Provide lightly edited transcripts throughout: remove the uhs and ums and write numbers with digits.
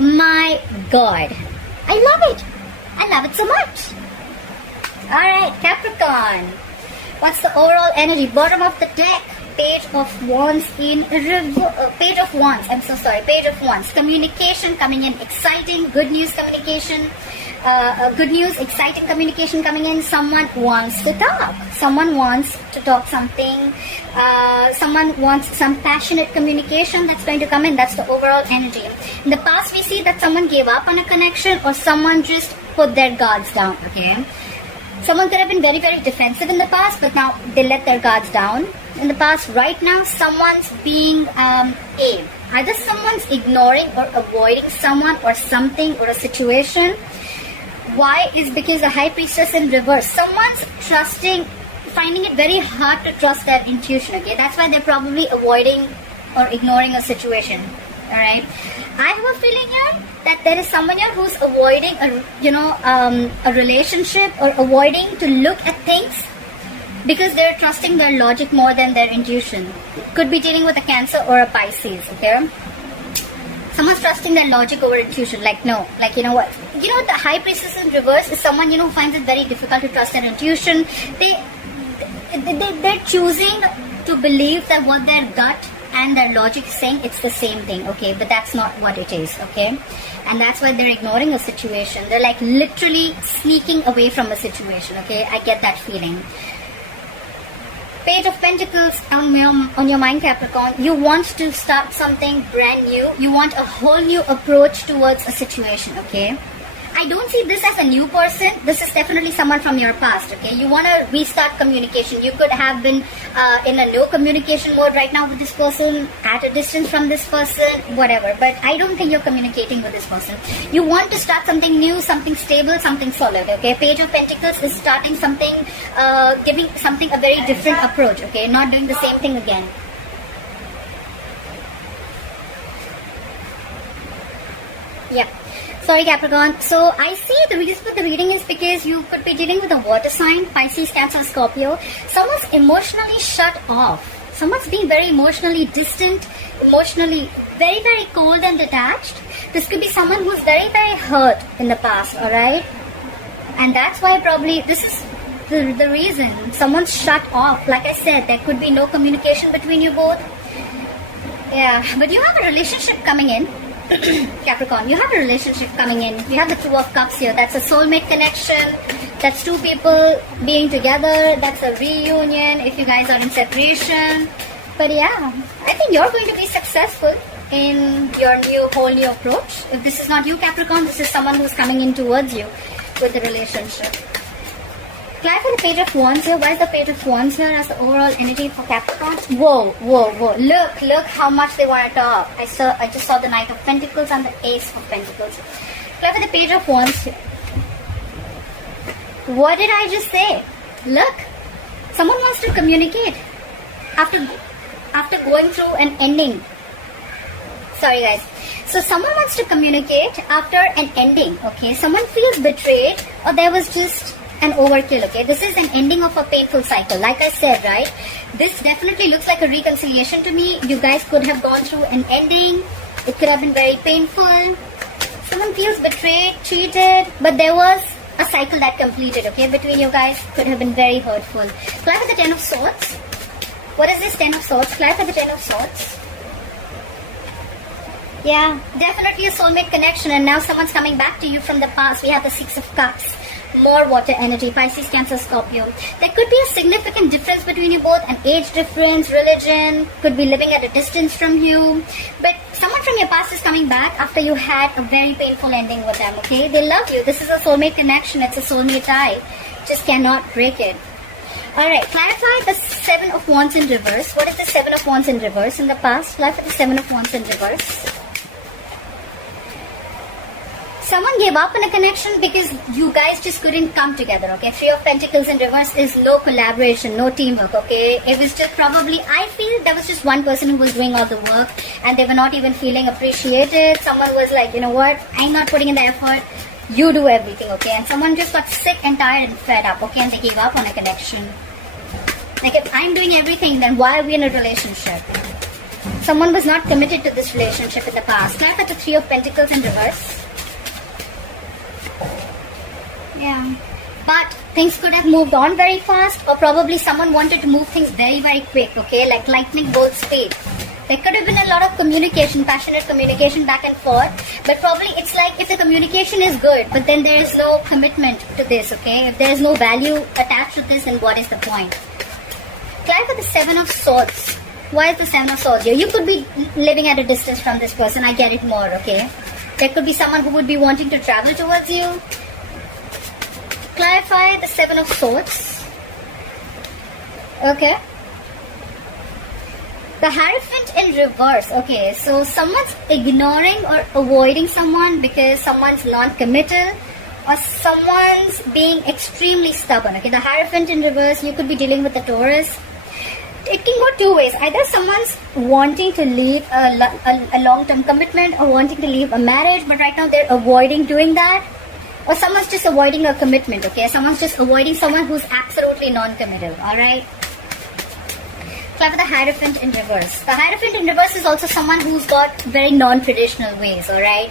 my God. I love it. I love it so much. Alright, Capricorn. What's the overall energy? Bottom of the deck. Page of Wands in Page of Wands. I'm so sorry. Page of Wands. Communication coming in. Exciting. Good news communication. Good news. Exciting communication coming in. Someone wants to talk. Someone wants to talk something. Someone wants some passionate communication that's going to come in. That's the overall energy. In the past, we see that someone gave up on a connection or someone just put their guards down. Okay. Someone could have been very, very defensive in the past, but now they let their guards down. In the past, right now, someone's being either someone's ignoring or avoiding someone or something or a situation. Why? Is because the High Priestess in reverse. Someone's finding it very hard to trust their intuition. Okay, that's why they're probably avoiding or ignoring a situation. All right. I have a feeling here that there is someone here who's avoiding a relationship or avoiding to look at things because they're trusting their logic more than their intuition. Could be dealing with a Cancer or a Pisces. Okay. Someone's trusting their logic over intuition. Like, no, like, you know what? You know, the High Priestess in reverse is someone, who finds it very difficult to trust their intuition. They're choosing to believe that what their gut and their logic is saying, it's the same thing, okay? But that's not what it is, okay? And that's why they're ignoring a situation. They're like literally sneaking away from a situation, okay? I get that feeling. Page of Pentacles on your mind, Capricorn. You want to start something brand new. You want a whole new approach towards a situation, okay? I don't see this as a new person. This is definitely someone from your past, okay? You want to restart communication. You could have been in a no communication mode right now with this person, at a distance from this person, whatever. But I don't think you're communicating with this person. You want to start something new, something stable, something solid, okay? Page of Pentacles is starting something, giving something a very different approach, okay? Not doing the same thing again. Yeah. Sorry, Capricorn. So I see the reason for the reading is because you could be dealing with a water sign, Pisces, Cancer, Scorpio. Someone's emotionally shut off. Someone's being very emotionally distant, emotionally very, very cold and detached. This could be someone who's very, very hurt in the past, alright? And that's why probably this is the reason. Someone's shut off. Like I said, there could be no communication between you both. Yeah, but you have a relationship coming in. Capricorn, you have a relationship coming in. You have the Two of Cups here. That's a soulmate connection. That's two people being together. That's a reunion if you guys are in separation. But yeah, I think you're going to be successful in your whole new approach. If this is not you, Capricorn, this is someone who's coming in towards you with the relationship. Clarify the Page of Wands here. Why is the Page of Wands here as the overall energy for Capricorn? Whoa, whoa, whoa. Look how much they want to talk. I just saw the Knight of Pentacles and the Ace of Pentacles. Clarify the Page of Wands here. What did I just say? Look, someone wants to communicate after going through an ending. Sorry, guys. So someone wants to communicate after an ending, okay? Someone feels betrayed or there was just an overkill, okay? This is an ending of a painful cycle. Like I said, right? This definitely looks like a reconciliation to me. You guys could have gone through an ending. It could have been very painful. Someone feels betrayed, cheated, but there was a cycle that completed, okay? Between you guys could have been very hurtful. Clarify the Ten of Swords. What is this Ten of Swords? Clarify the Ten of Swords. Yeah, definitely a soulmate connection, and now someone's coming back to you from the past. We have the Six of Cups. More water energy, Pisces, Cancer, Scorpio. There could be a significant difference between you both, an age difference, religion, could be living at a distance from you. But someone from your past is coming back after you had a very painful ending with them, okay? They love you. This is a soulmate connection. It's a soulmate tie. Just cannot break it. Alright, clarify the Seven of Wands in reverse. What is the Seven of Wands in reverse in the past? Clarify the Seven of Wands in reverse. Someone gave up on a connection because you guys just couldn't come together, okay? Three of Pentacles in reverse is no collaboration, no teamwork, okay? It was just probably, I feel there was just one person who was doing all the work and they were not even feeling appreciated. Someone was like, you know what? I'm not putting in the effort. You do everything, okay? And someone just got sick and tired and fed up, okay? And they gave up on a connection. Like, if I'm doing everything, then why are we in a relationship? Someone was not committed to this relationship in the past. Clarify the Three of Pentacles in reverse. Yeah. But things could have moved on very fast, or probably someone wanted to move things very, very quick, okay? Like lightning bolt speed. There could have been a lot of communication, passionate communication back and forth, but probably it's like if the communication is good, but then there is no commitment to this, okay? If there is no value attached to this, then what is the point? Clarify the Seven of Swords. Why is the Seven of Swords here? You could be living at a distance from this person, I get it more, okay? There could be someone who would be wanting to travel towards you. Clarify the Seven of Swords. Okay. The Hierophant in reverse. Okay, so someone's ignoring or avoiding someone because someone's non-committal, or someone's being extremely stubborn. Okay, the Hierophant in reverse, you could be dealing with the Taurus. It can go two ways. Either someone's wanting to leave a long-term commitment or wanting to leave a marriage, but right now they're avoiding doing that. Or someone's just avoiding a commitment, okay? Someone's just avoiding someone who's absolutely non-committal, alright? Clarify the Hierophant in reverse. The Hierophant in reverse is also someone who's got very non-traditional ways, alright?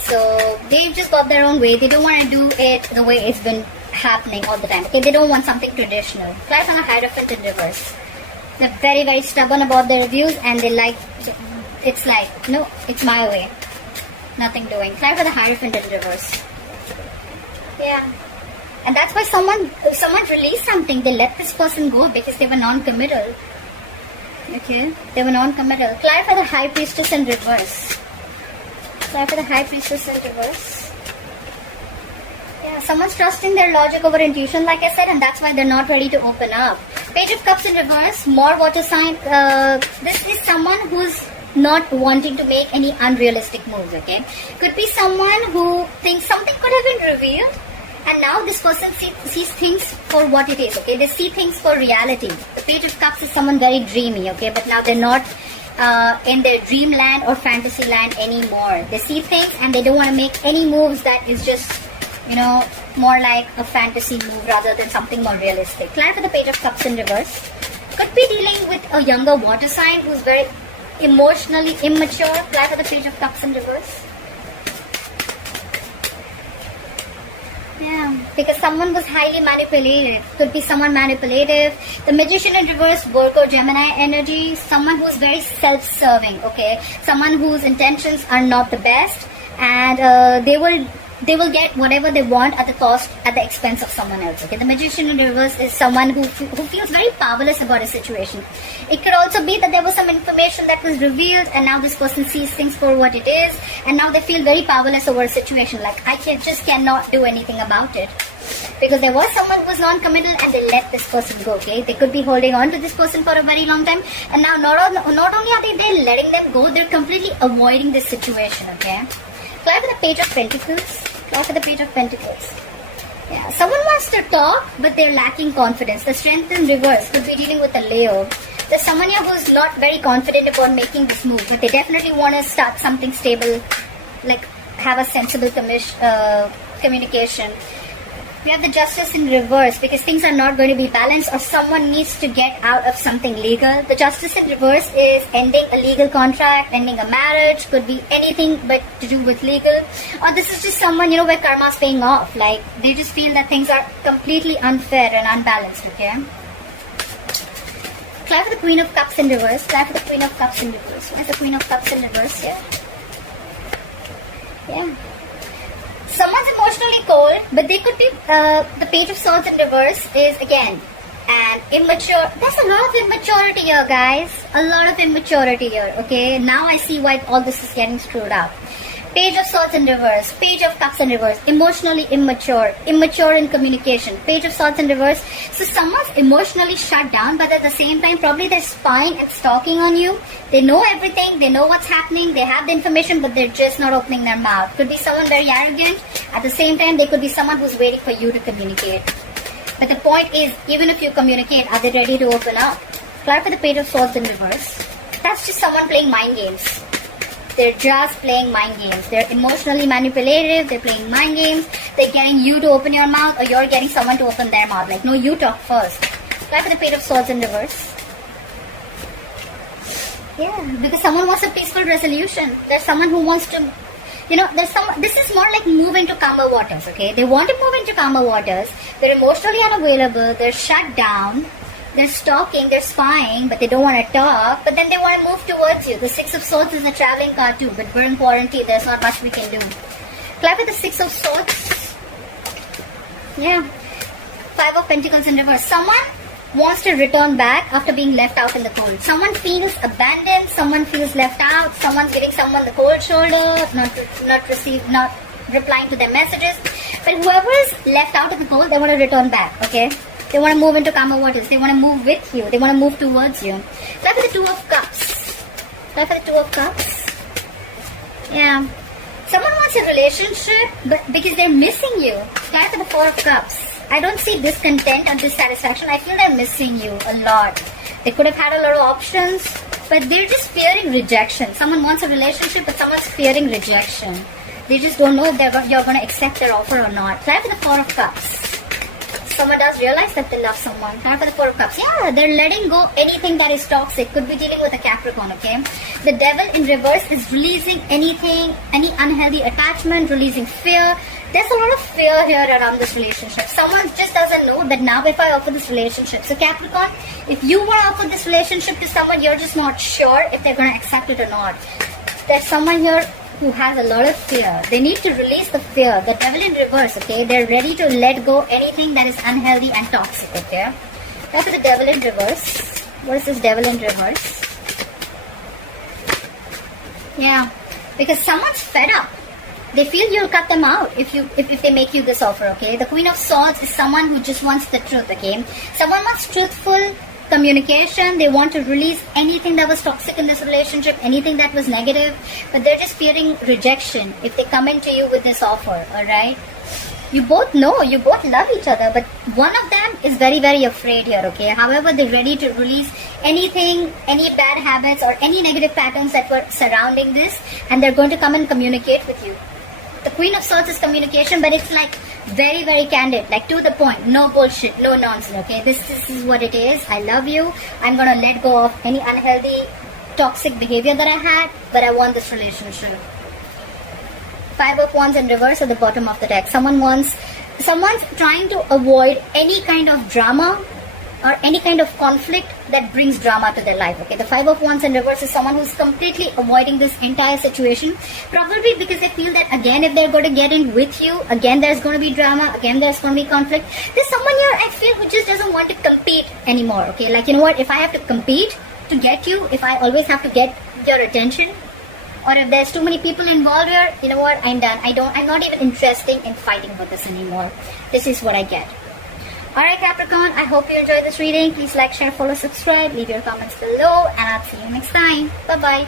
So, they've just got their own way. They don't want to do it the way it's been happening all the time, okay? They don't want something traditional. Clarify the Hierophant in reverse. They're very, very stubborn about their views, and they like, it's like, no, it's my way. Nothing doing. Clarify the Hierophant in reverse. Yeah, and that's why someone released something. They let this person go because they were non-committal. Okay, they were non-committal. Clarify the High Priestess in reverse. Clarify the High Priestess in reverse. Yeah, someone's trusting their logic over intuition, like I said, and that's why they're not ready to open up. Page of Cups in reverse. More water sign. This is someone who's not wanting to make any unrealistic moves, okay? Could be someone who thinks something could have been revealed, and now this person sees things for what it is, okay? They see things for reality. The Page of Cups is someone very dreamy, okay? But now they're not in their dreamland or fantasy land anymore. They see things and they don't want to make any moves that is just, you know, more like a fantasy move rather than something more realistic. Clarify the Page of Cups in reverse. Could be dealing with a younger water sign who's very emotionally immature. Clarify the Page of Cups in reverse. Yeah, because someone was highly manipulative. Could be someone manipulative. The Magician in reverse, Virgo, Gemini energy. Someone who's very self-serving, okay? Someone whose intentions are not the best, and they will get whatever they want at the expense of someone else, okay? The Magician in reverse is someone who feels very powerless about a situation. It could also be that there was some information that was revealed, and now this person sees things for what it is, and now they feel very powerless over a situation, like I just cannot do anything about it. Because there was someone who was non-committal and they let this person go, okay? They could be holding on to this person for a very long time, and now not only are they letting them go, they're completely avoiding this situation, okay? Clarify the Page of Pentacles. Clarify the Page of Pentacles. Yeah, someone wants to talk, but they're lacking confidence. The Strength in reverse could be dealing with a Leo. There's someone here who's not very confident about making this move, but they definitely want to start something stable, like have a sensible communication. We have the Justice in reverse because things are not going to be balanced, or someone needs to get out of something legal. The Justice in reverse is ending a legal contract, ending a marriage, could be anything but to do with legal. Or this is just someone, you know, where karma's paying off. Like, they just feel that things are completely unfair and unbalanced, okay? Clarify the Queen of Cups in reverse. Clarify the Queen of Cups in reverse. Where's the Queen of Cups in reverse here? Yeah. Someone's emotionally cold, but they could be, the Page of Swords in reverse is, again, an immature. There's a lot of immaturity here, guys. A lot of immaturity here, okay? Now I see why all this is getting screwed up. Page of Swords in reverse, Page of Cups in reverse, emotionally immature, immature in communication, Page of Swords in reverse. So someone's emotionally shut down, but at the same time, probably they're spying and stalking on you. They know everything, they know what's happening, they have the information, but they're just not opening their mouth. Could be someone very arrogant. At the same time, they could be someone who's waiting for you to communicate. But the point is, even if you communicate, are they ready to open up? Clarify the Page of Swords in reverse. That's just someone playing mind games. They're just playing mind games. They're emotionally manipulative. They're playing mind games. They're getting you to open your mouth, or you're getting someone to open their mouth. Like, no, you talk first. Clarify the Page of Swords in reverse. Yeah, because someone wants a peaceful resolution. There's someone who wants to, this is more like move into calmer waters, okay? They want to move into calmer waters. They're emotionally unavailable. They're shut down. They're stalking, they're spying, but they don't want to talk. But then they want to move towards you. The Six of Swords is a traveling card too, but we're in quarantine. There's not much we can do. Clap with the Six of Swords. Yeah. Five of Pentacles in reverse. Someone wants to return back after being left out in the cold. Someone feels abandoned. Someone feels left out. Someone's giving someone the cold shoulder, not replying to their messages. But whoever is left out in the cold, they want to return back, okay? They want to move into calmer waters. They want to move with you. They want to move towards you. Clap for the Two of Cups. Clap for the Two of Cups. Yeah. Someone wants a relationship, but because they're missing you. Clap for the Four of Cups. I don't see discontent or dissatisfaction. I feel they're missing you a lot. They could have had a lot of options, but they're just fearing rejection. Someone wants a relationship, but someone's fearing rejection. They just don't know if you're going to accept their offer or not. Clap for the Four of Cups. Someone does realize that they love someone. Clap for the Four of Cups. Yeah, they're letting go anything that is toxic. Could be dealing with a Capricorn, okay? The Devil in reverse is releasing anything, any unhealthy attachment, releasing fear. There's a lot of fear here around this relationship. Someone just doesn't know that now if I offer this relationship. So Capricorn, if you want to offer this relationship to someone, you're just not sure if they're going to accept it or not. There's someone here who has a lot of fear. They need to release the fear. The Devil in reverse, okay? They're ready to let go anything that is unhealthy and toxic, okay? That's the Devil in reverse. What is this Devil in reverse? Yeah, because someone's fed up. They feel you'll cut them out if they make you this offer, okay? The Queen of Swords is someone who just wants the truth, okay? Someone wants truthful communication. They want to release anything that was toxic in this relationship, anything that was negative, but they're just fearing rejection if they come into you with this offer, alright? You both know, you both love each other, but one of them is very, very afraid here, okay? However, they're ready to release anything, any bad habits or any negative patterns that were surrounding this, and they're going to come and communicate with you. The Queen of Swords is communication, but it's like very, very candid, like to the point, no bullshit, no nonsense, okay? This is what it is. I love you. I'm going to let go of any unhealthy, toxic behavior that I had, but I want this relationship. Five of Wands in reverse at the bottom of the deck. Someone's trying to avoid any kind of drama or any kind of conflict that brings drama to their life, okay? The Five of Wands in reverse is someone who's completely avoiding this entire situation, probably because they feel that again, if they're going to get in with you, again there's going to be drama, again there's going to be conflict. There's someone here, I feel, who just doesn't want to compete anymore, okay? Like, you know what, if I have to compete to get you, if I always have to get your attention, or if there's too many people involved here, you know what, I'm done. I'm not even interested in fighting with this anymore. This is what I get. Alright Capricorn, I hope you enjoyed this reading. Please like, share, follow, subscribe, leave your comments below, and I'll see you next time. Bye-bye.